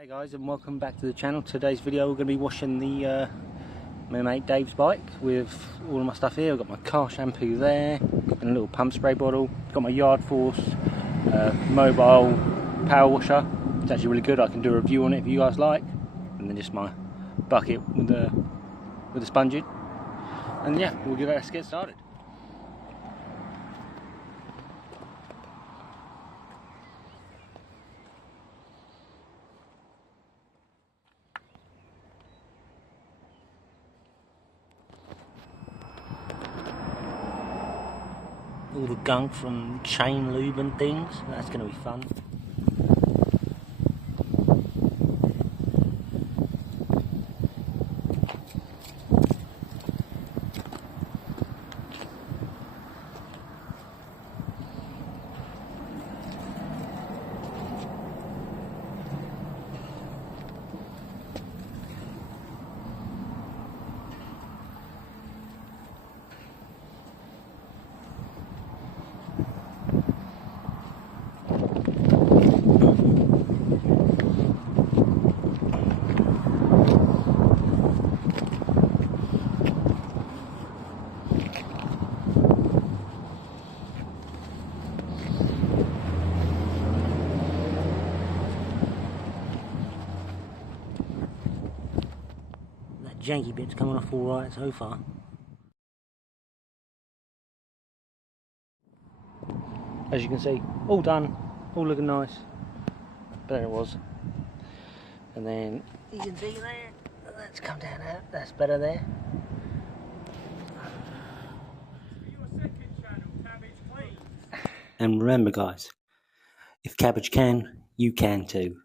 Hey guys, and welcome back to the channel. Today's video we're going to be washing the my mate Dave's bike with all of my stuff here. I've got my car shampoo there and a little pump spray bottle. Got my Yard Force mobile power washer. It's actually really good. I can do a review on it if you guys like. And then just my bucket with the sponging. And yeah, let's get started. All the gunk from chain lube and things. That's going to be fun. Janky bit's coming off alright so far. As you can see, all done, all looking nice. Better it was. And then you can see there, let's come down out, that's better there. And remember guys, if cabbage can, you can too.